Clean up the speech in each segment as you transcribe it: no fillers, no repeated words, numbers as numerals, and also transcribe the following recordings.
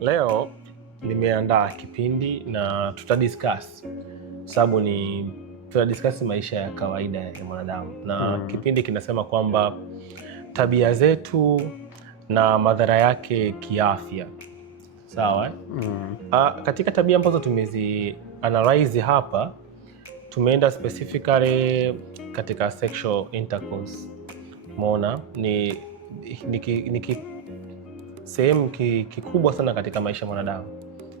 Leo nimeandaa kipindi na tutadiscuss, sababu tutadiscuss maisha ya kawaida ya mwanadamu na kipindi kinasema kwamba tabia zetu na madhara yake kiafya. Sawa? Katika tabia ambazo tumezi analyze hapa, tumeenda specifically katika sexual intercourse. Umeona ni sehemu kikubwa sana katika maisha ya mwanadamu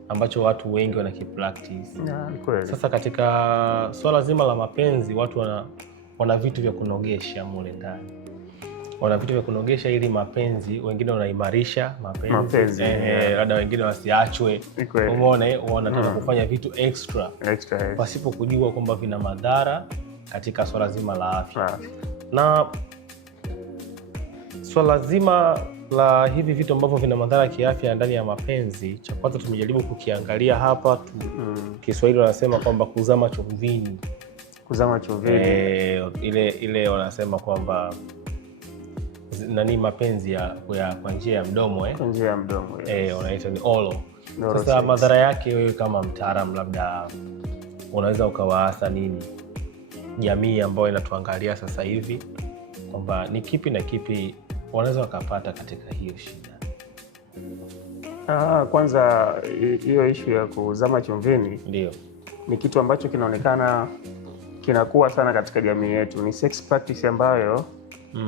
ambacho watu wengi wanakipractice. Sasa katika swala zima la mapenzi, watu wana vitu vya kunogesha mule ndani. Wana vitu vya kunogesha ili mapenzi, wengine wanaimarisha mapenzi. Labda wengine wasiachwe. Umeona, wanataka kufanya vitu extra pasipo kujua kwamba vina madhara katika swala zima la afya. Na swala zima la hivi vitu ambavyo vina madhara kiafya ndani ya mapenzi, cha kwanza tumejaribu kukiangalia hapa Kiswahili wanasema kwamba kuzama chumvini. Kuzama chumvini. Ile wanasema kwamba mapenzi kwa njia ya mdomo Kwa njia ya mdomo. Wanaita ni oral. Sasa madhara yake, wewe kama mtaalamu, labda unaweza ukawaasa nini jamii ambayo inatuangalia sasa hivi, kwamba ni kipi na kipi wanaweza wakapata katika hiyo shida? Kwanza hiyo issue ya kuzama chumvini ndio ni kitu ambacho kinaonekana kinakuwa sana katika jamii yetu. Ni sex practice ambayo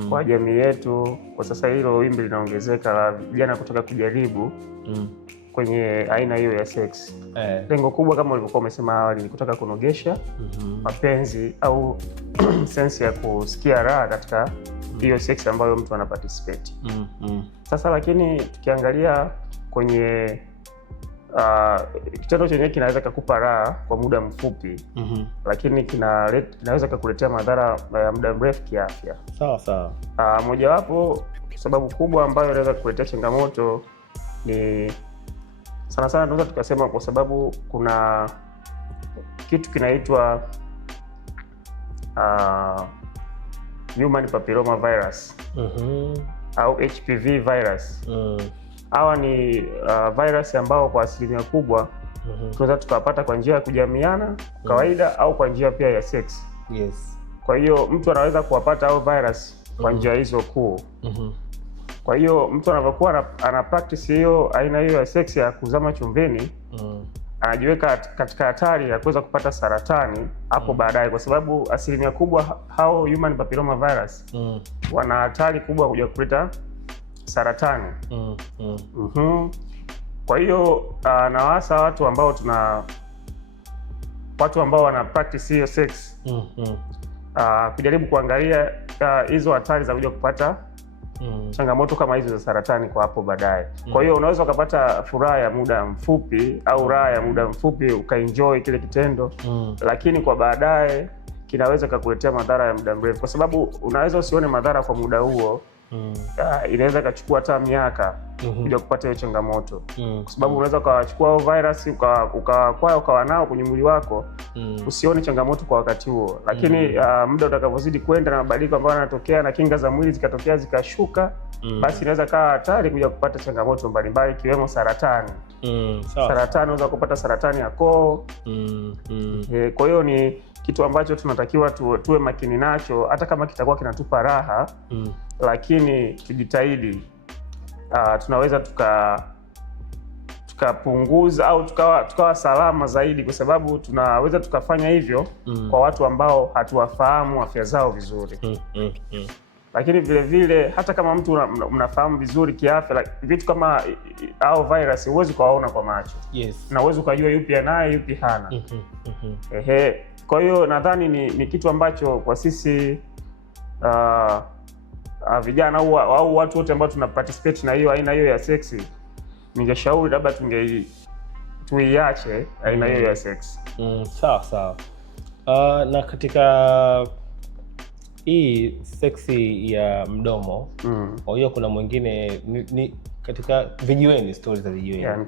kwa jamii yetu kwa sasa hilo wimbi linaongezeka la vijana kutoka kujaribu kwenye aina hiyo ya sex. Lengo kubwa kama ulivyokuwa umesema awali ni kutaka kunogesha mapenzi au sense ya kusikia raha katika hiyo sex ambayo mtu ana participate. Sasa lakini tukiangalia kwenye kitendo chenyewe kinaweza kukupa raha kwa muda mfupi, lakini kinaweza kukuletea madhara ya muda mrefu kiafya. Sawa. Mojawapo sababu kubwa ambayo inaweza kukuletea changamoto ni sana tunaweza tukasema kwa sababu kuna kitu kinaitwa human papilloma virus au HPV virus. Hawa ni virus ambao kwa asilimia kubwa tunaweza tukapata kwa njia ya kujamiana kawaida au kwa njia pia ya sex. Kwa hiyo mtu anaweza kuwapata hao virus kwa njia hizo kuu. Kwa hiyo mtu anapokuwa ana practice hiyo aina hiyo ya sex ya kuzama chumvini, anajiweka katika hatari ya kuweza kupata saratani hapo baadaye, kwa sababu asilimia kubwa hao human papilloma virus wana hatari kubwa kuja kuleta saratani. Kwa hiyo nawaasa watu ambao wana practice hiyo sex kujaribu kuangalia hizo hatari za kuja kupata changamoto kama hizo za saratani kwa hapo baadaye. Kwa hiyo unaweza ukapata furaha ya muda mfupi au raha ya muda mfupi ukaenjoy kile kitendo, lakini kwa baadaye kinaweza kukuletea madhara ya muda mrefu, kwa sababu unaweza usione madhara kwa muda huo. Inaweza ikachukua hata miaka kuja kupata hiyo changamoto, kwa sababu unaweza ukawachukua hao virus ukawa nao kwenye mwili wako, usione changamoto kwa wakati huo, lakini muda utakavyozidi kwenda na mabadiliko ambayo yanatokea na kinga za mwili zikatokea zikashuka, basi inaweza kaa hatari kuja kupata changamoto mbalimbali ikiwemo saratani. Saratani, unaweza kupata saratani ya koo. Kwa hiyo ni kitu ambacho tunatakiwa tuwe makini nacho, hata kama kitakuwa kinatupa raha, lakini tujitahidi tunaweza tukapunguza au tukawa salama zaidi, kwa sababu tunaweza tukafanya hivyo kwa watu ambao hatuwafahamu afya zao vizuri. Lakini vile vile hata kama mtu mnafahamu vizuri kiafya, vitu kama au virus huwezi kuwaona kwa macho. Na huwezi ukajua yupi anaye yupi hana. Kwa hiyo nadhani ni kitu ambacho kwa sisi vijana au watu wote ambao tuna participate na hiyo aina hiyo ya sex, ningeshauri labda tuiache aina hiyo ya sex. Sawa. Na katika hii seksi ya mdomo, kwa hiyo kuna mwingine ni katika vijiweni, stories za vijiweni.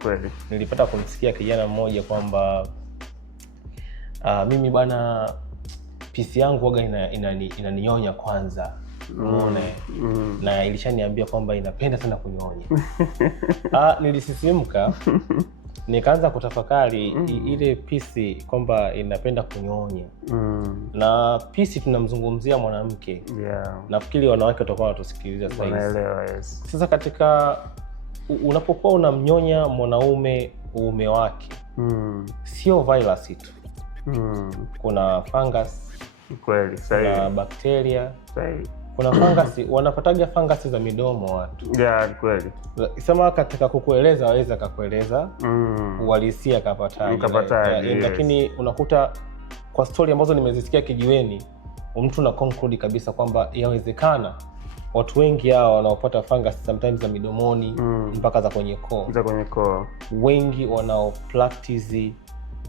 Nilipata kumsikia kijana mmoja kwamba mimi bwana, pisi yangu waga inaninyonya kwanza umeona na ilishaniambia kwamba inapenda sana kunyonya. Nilisisimka nikaanza kutafakari ile pisi kwamba inapenda kunyonya. Na pisi tunamzungumzia mwanamke. Nafikiri wanawake watakuwa wanatusikiliza sasa hivi. Sasa katika unapokuwa unamnyonya mwanaume uume wake, sio virus tu. Kuna fungus, kweli, kuna bakteria, kuna fungus, wanapataga fungus za midomo watu. Kweli. Sema katika kukueleza waweza kukueleza uhalisia kapataje. Lakini unakuta kwa story ambazo nimezisikia kijiweni, mtu na conclude kabisa kwamba yawezekana watu wengi hao wanaopata fungus sometimes za midomoni mpaka za kwenye koo. Wengi wanao practice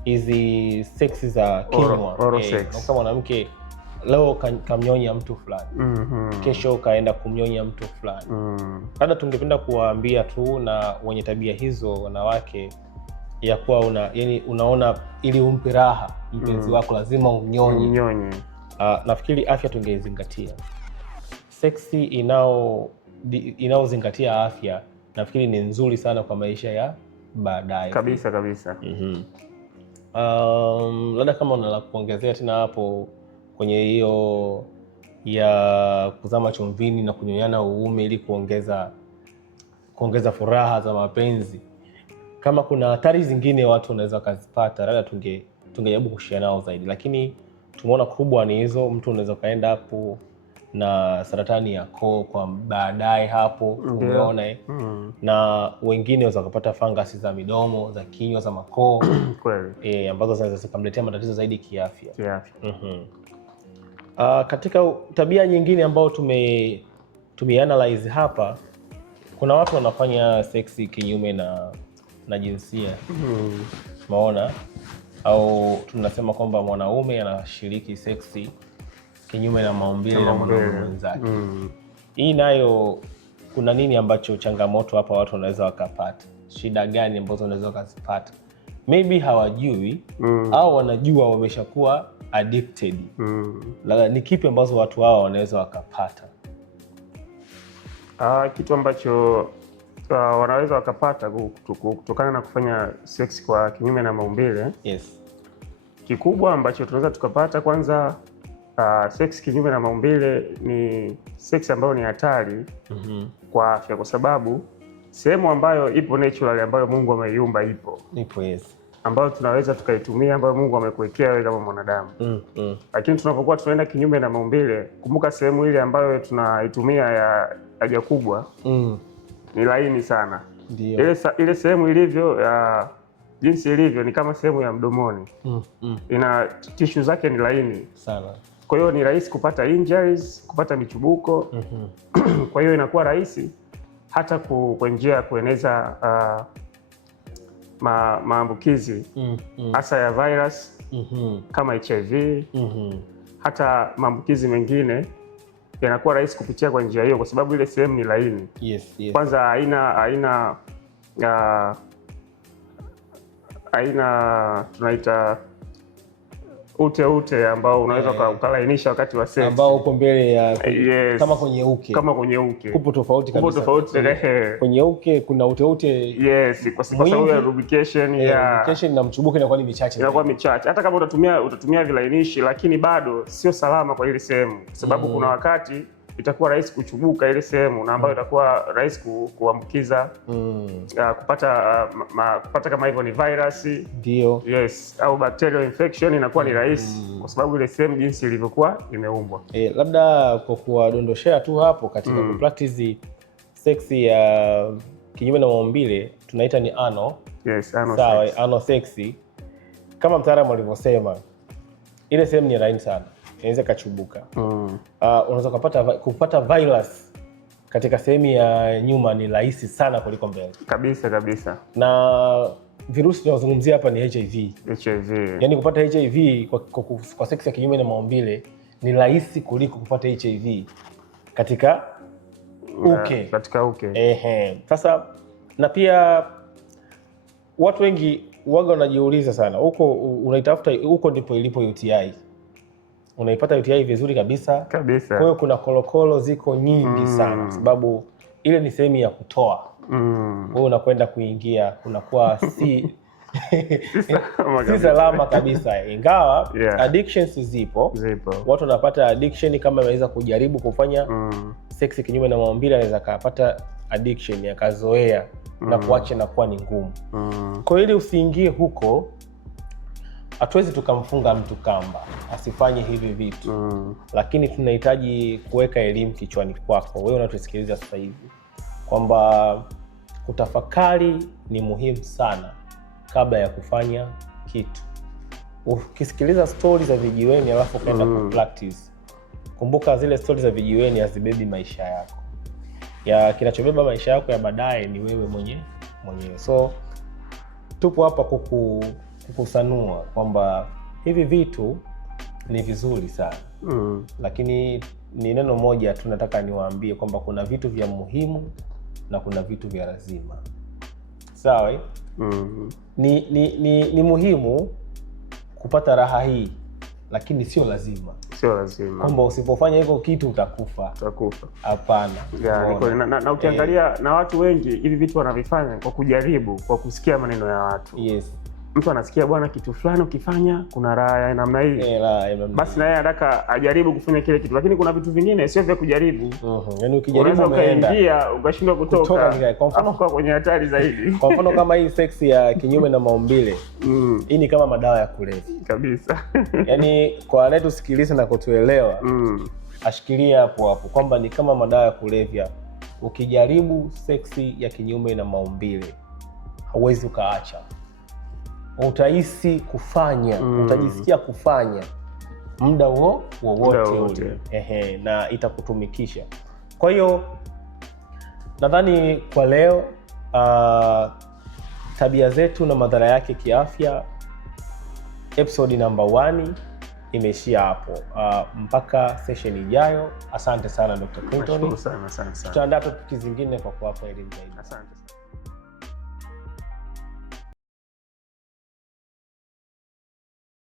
hizi sex za kinywa. Kama mwanamke leo kamnyonya mtu fulani, kesho kaenda kumnyonya mtu fulani. Labda tungependa kuwaambia tu na wenye tabia hizo wanawake ya kuwa unaona ili umpe raha mpenzi wako lazima unyonye. Nafikiri afya tungeizingatia. Seksi inaozingatia afya nafikiri ni nzuri sana kwa maisha ya baadaye. Kabisa. Labda kama unala kuongezea tena hapo kwenye hiyo ya kuzama chumvini na kunyonyana uume ili kuongeza furaha za mapenzi, kama kuna hatari zingine watu wanaweza kuzipata, labda tungejaribu kushare nao zaidi, lakini tumeona kubwa ni hizo. Mtu unaweza kaenda hapo na saratani ya koo kwa baadaye hapo, umeona na wengine wanaweza kupata fungus za midomo, za kinywa, za makoo kweli, ambazo zinaweza zikamletea matatizo zaidi kiafya. Katika tabia nyingine ambayo tumeanalyze hapa, kuna watu wanafanya seksi kinyume na jinsia. Umeona, au tunasema kwamba mwanaume anashiriki seksi kinyume na maumbile na mwanaume mwenzake. Hii nayo kuna nini ambacho changamoto hapa watu wanaweza wakapata? Shida gani ambazo wanaweza wakazipata? Maybe hawajui au wanajua wameshakuwa addicted. Ni kipi ambazo watu hao wanaweza wakapata? Kitu ambacho wanaweza wakapata kutokana na kufanya sex kwa kinyume na maumbile. Kikubwa ambacho tunaweza tukapata, kwanza sex kinyume na maumbile ni sex ambayo ni hatari kwa afya, kwa sababu sehemu ambayo ipo natural, ambayo Mungu ameiumba ipo, ambayo tunaweza tukaitumia, ambayo Mungu amekuwekea wewe kama mwanadamu. Lakini tunapokuwa tunaenda kinyume na maumbile, kumbuka sehemu ile ambayo tunaitumia ya haja kubwa ni laini sana. Ile sehemu ilivyo jinsi ilivyo ni kama sehemu ya mdomoni. Ina tishu zake ni laini sana. Kwa hiyo ni rahisi kupata injuries, kupata michubuko. Kwa hiyo inakuwa rahisi hata kwa njia ya kueneza maambukizi hasa ya virus kama HIV, hata maambukizi mengine yanakuwa rahisi kupitia kwa njia hiyo, kwa sababu ile sehemu ni laini. Kwanza haina tunaita ute ambao unaweza ukalainisha wakati wa sex, ambao uko mbele ya kama kwenye uke. Kupo tofauti kabisa. Kwenye uke kuna ute. Kwa sababu ya lubrication na mchubuko inakuwa ni michache. Hata kama utatumia vilainishi, lakini bado sio salama kwa ile sehemu, kwa sababu kuna wakati itakuwa rahisi kuchubuka ile sehemu, na ambayo itakuwa rahisi kuambukiza kupata kama hivyo ni virus, ndio au bacterial infection, inakuwa ni rahisi kwa sababu ile sehemu jinsi ilivyokuwa imeumbwa. Labda kwa kuwadondoshea tu hapo katika kupractice sex ya kinyume na maumbile tunaita ni anal. Sawa, anal sex kama mtaalamu alivyosema, ile sehemu ni laini sana, inaweza kachubuka. Unaweza kupata virus katika sehemu ya nyuma ni rahisi sana kuliko mbele. Kabisa. Na virusi tunazungumzia hapa ni HIV. Yaani kupata HIV kwa sex ya kinyume na maumbile ni rahisi kuliko kupata HIV katika uke. Sasa na pia watu wengi waga wanajiuliza sana, huko unaitafuta huko ndipo ilipo UTI. unaipata UTI vizuri kabisa. Kwa hiyo kuna kolokolo ziko nyingi sana, sababu ile ni sehemu ya kutoa. Wewe unakwenda kuingia, unakuwa si salama kabisa, ingawa addictions zipo. Watu wanapata addiction kama anaweza kujaribu kufanya sex kinyume na maumbile, anaweza kupata addiction akazoea na kuacha na kuwa ni ngumu. Kwa hiyo ili usiingie huko, hatuwezi tukamfunga mtu kamba asifanye hivi vitu, lakini tunahitaji kuweka elimu kichwani kwako wewe unatusikiliza sasa hivi kwamba kutafakari ni muhimu sana kabla ya kufanya kitu. Ukisikiliza stories za vijiweni alafu ukaenda ku practice, kumbuka zile stories za vijiweni hazibebi maisha yako. Ya kinachobeba maisha yako ya baadaye ni wewe mwenyewe. So tupo hapa kukusanua kwamba hivi vitu ni vizuri sana. Lakini ni neno moja tu nataka niwaambie kwamba kuna vitu vya muhimu na kuna vitu vya lazima. Sawa? Ni muhimu kupata raha hii, lakini sio lazima. Kwamba usipofanya hivyo kitu utakufa. Hapana. Na ukiangalia na watu wengi hivi vitu wanavifanya kwa kujaribu, kwa kusikia maneno ya watu. Mtu anasikia bwana kitu fulani ukifanya kuna raha ya namna hii. Basi na yeye anataka ajaribu kufanya kile kitu, lakini kuna vitu vingine sio vya kujaribu. Yaani ukijaribu ukaingia ukashindwa kutoka. Kwa mfano kwenye hatari zaidi. Kwa mfano kama hii sex ya kinyume na maumbile. Hii ni kama madawa ya kulevya. Kabisa. Yaani kwa anayetusikiliza na kutuelewa, ashikilia hapo kwamba ni kama madawa ya kulevya. Ukijaribu seksi ya kinyume na maumbile, hauwezi ukaacha. Utahisi kufanya, utajisikia kufanya muda wowote na itakutumikisha. Kwa hiyo nadhani kwa leo tabia zetu na madhara yake kiafya, episode number 1 imeishia hapo. Mpaka session ijayo. Asante sana Dr. Clinton. Asante sana. Tutaandaa topics zingine kwa kuwapa elimu zaidi. Asante.